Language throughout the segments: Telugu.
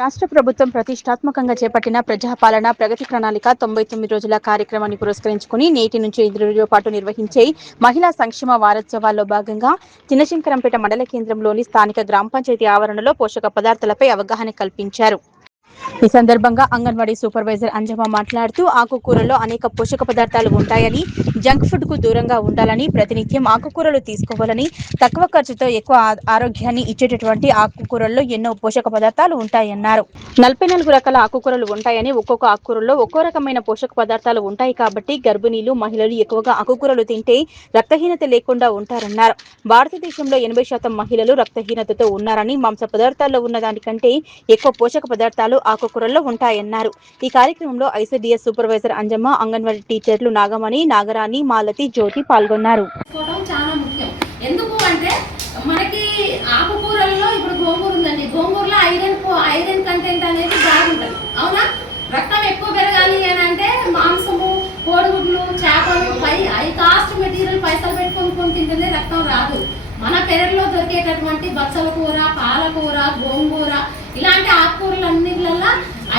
రాష్ట్ర ప్రభుత్వం ప్రతిష్టాత్మకంగా చేపట్టిన ప్రజాపాలన ప్రగతి ప్రణాళిక 99 రోజుల కార్యక్రమాన్ని పురస్కరించుకుని నేటి నుంచి 5 రోజుల పాటు నిర్వహించే మహిళా సంక్షేమ వారోత్సవాల్లో భాగంగా చిన్నశంకరంపేట మండల కేంద్రంలోని స్థానిక గ్రామ పంచాయతీ ఆవరణలో పోషక పదార్థాలపై అవగాహన కల్పించారు. ఈ సందర్భంగా అంగన్వాడీ సూపర్వైజర్ అంజమ్మ మాట్లాడుతూ ఆకుకూరల్లో అనేక పోషక పదార్థాలు ఉంటాయని, జంక్ ఫుడ్ కు దూరంగా ఉండాలని, ప్రతినిత్యం ఆకుకూరలు తీసుకోవాలని, తక్కువ ఖర్చుతో ఎక్కువ ఆరోగ్యాన్ని ఇచ్చేటటువంటి ఆకుకూరల్లో ఎన్నో పోషక పదార్థాలు ఉంటాయన్నారు. 44 రకాల ఆకుకూరలు ఉంటాయని, ఒక్కొక్క ఆకుకూరలో ఒక్కో రకమైన పోషక పదార్థాలు ఉంటాయి కాబట్టి గర్భిణీలు, మహిళలు ఎక్కువగా ఆకుకూరలు తింటే రక్తహీనత లేకుండా ఉంటారన్నారు. భారతదేశంలో 80% మహిళలు రక్తహీనతతో ఉన్నారని, మాంస పదార్థాల్లో ఉన్న దానికంటే ఎక్కువ పోషక పదార్థాలు ఆకుకూరల్లో ఉంటాయన్నారు. ఈ కార్యక్రమంలో ఐసీడీఎస్ సూపర్వైజర్ అంజమ్మ, అంగన్వాడీ టీచర్లు నాగమణి, నాగరాణి, మాలతి, జ్యోతి పాల్గొన్నారు. చాలా ముఖ్యం. ఎందుకు అంటే మనకి ఆకుకూరల్లో ఇప్పుడు గోంగూర ఉందండి, గోంగూరలో ఐరన్ కంటెంట్ అనేది బాగుంటుంది, అవునా? రక్తం ఎక్కువ పెరగాలి అని అంటే మాంసము, కోడిగుడ్లు, చేపలు, హై కాస్ట్ మెటీరియల్ పైసలు పెట్టుకొని తింటేనే రక్తం రాదు. మన పెరట్లో దొరికేటటువంటి బచ్చల కూర, పాలకూర, గోంగూర ఇలాంటి ఆకుకూరలన్నిటిలో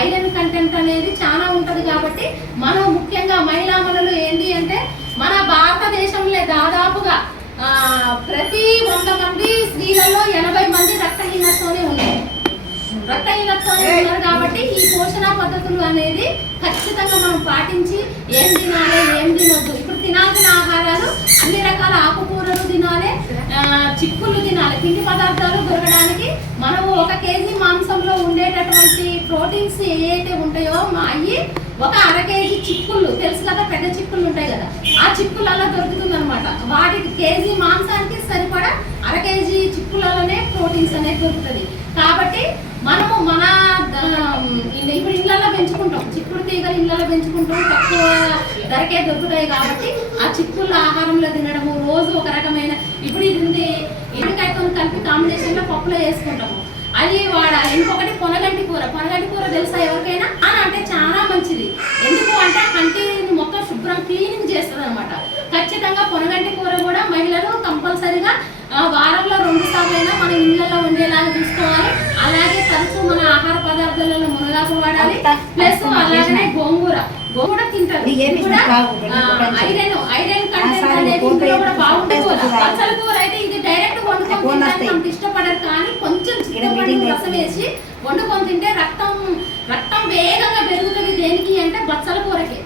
ఐరన్ కంటెంట్ అనేది చాలా ఉంటుంది. కాబట్టి మనం ముఖ్యంగా మహిళామణులు ఏంటి అంటే మన భారతదేశంలో దాదాపుగా ప్రతి 100 మంది స్త్రీలలో 80 మంది రక్తహీనతతోనే ఉన్నారు. కాబట్టి ఈ పోషణ పద్ధతులు అనేది ఖచ్చితంగా మనం పాటించి ఏం తినాలి, ఏం తినొద్దు. ఇప్పుడు తినాల్సిన ఆహారాలు అన్ని రకాల ఆకుకూరలు తినాలి, చిక్కుళ్ళు తినాలి. పిండి పదార్థాలు దొరకడానికి మనము 1 కేజీ మాంసంలో ఉండేటటువంటి ప్రోటీన్స్ ఏవైతే ఉంటాయో అవి 1/2 కేజీ చిక్కుళ్ళు తెలుసు కదా, పెద్ద చిక్కుళ్ళు ఉంటాయి కదా, ఆ చిక్కులలో దొరుకుతుంది అనమాట. వాటికి కేజీ మాంసానికి సరిపడా 1/2 కేజీ చిక్కులలోనే ప్రోటీన్స్ అనేది దొరుకుతుంది. కాబట్టి మనము మన ఇప్పుడు ఇళ్ళల్లో పెంచుకుంటాం, చిక్కుడు తీగలు ఇళ్ళలో పెంచుకుంటాం, తక్కువ ధరకే దొరుకుతాయి. కాబట్టి ఆ చిక్కుళ్ళు ఆహారంలో తినడము, రోజు ఒక రకమైన ఇప్పుడు ఇది ఉంది ఎండుకాయతో కలిపి కాంబినేషన్లో పప్పులో వేసుకుంటాము, అది వాడాలి. ఇంకొకటి పొనగంటి కూర తెలుసా ఎవరికైనా? అని అంటే చాలా మంచిది. ఎందుకు అంటే కంటిని మొత్తం శుభ్రం క్లీనింగ్ చేస్తుంది అనమాట. ఖచ్చితంగా పొనగంటి కూర కూడా మహిళలు కంపల్సరిగా వారంలో 2 సార్లైనా మన ఇళ్ళలో ఉండేలాగా చూసుకోవాలి. అలాగే తరచూ మన ఆహార పదార్థాలలో మునగాకు వాడాలి. ప్లస్ అలాగనే గోంగూర తింటారు, ఐరన్ కంటెంట్ అనేది కూడా బాగుంటుంది. పచ్చల కూర అయితే ఇది డైరెక్ట్ వండుకొని అంత ఇష్టపడరు, కానీ కొంచెం చిక్కపడి రసం వేసి వండుకొని తింటే రక్తం వేగంగా పెరుగుతుంది. దేనికి అంటే బచ్చల కూరకి.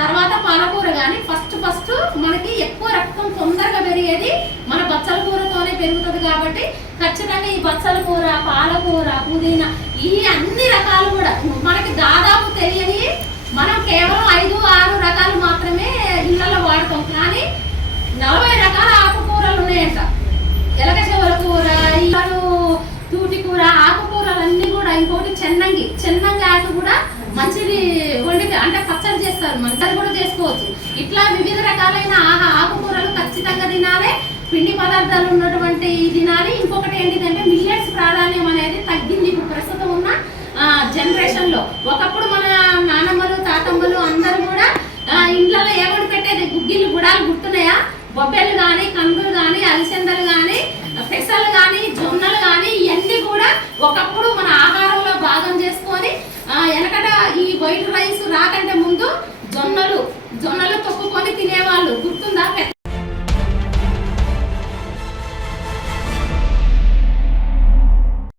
తర్వాత పాలకూర. కానీ ఫస్ట్ మనకి ఎక్కువ రక్తం తొందరగా పెరిగేది మన బచ్చల కూరతోనే పెరుగుతుంది. కాబట్టి ఖచ్చితంగా ఈ బచ్చల కూర, పాలకూర, పుదీనా ఈ అన్ని రకాలు కూడా మనకి దాదాపు తెలియని మనం కేవలం 5-6 రకాలు మాత్రమే ఇళ్ళలో వాడతాం. కానీ 40 రకాల ఆకుకూరలు ఉన్నాయంట. ఎలక చెవల కూర, ఇల్లు తూటి కూర, ఆకుకూరలన్నీ కూడా. ఇంకోటి చెన్నంగి ఆకు కూడా మంచిది, వండితే అంటే పచ్చడి చేస్తారు, మంచిది కూడా చేసుకోవచ్చు. ఇట్లా వివిధ రకాలైన ఆకుకూరలు ఖచ్చితంగా తినాలి. పిండి పదార్థాలు ఉన్నటువంటి తినాలి. ఇంకొకటి ఏంటిదంటే మిల్లెట్స్ ప్రాధాన్యం అనేది తగ్గింది ఇప్పుడు ప్రస్తుతం ఉన్న జనరేషన్లో. ఒకప్పుడు మన నానమ్మలు, తాతమ్మలు అందరూ కూడా ఇండ్లలో ఏమని పెట్టేది, గుగ్గిళ్ళు, గుడాలు గుర్తున్నాయా? బొబ్బెలు కానీ, కందులు కానీ, అలసంద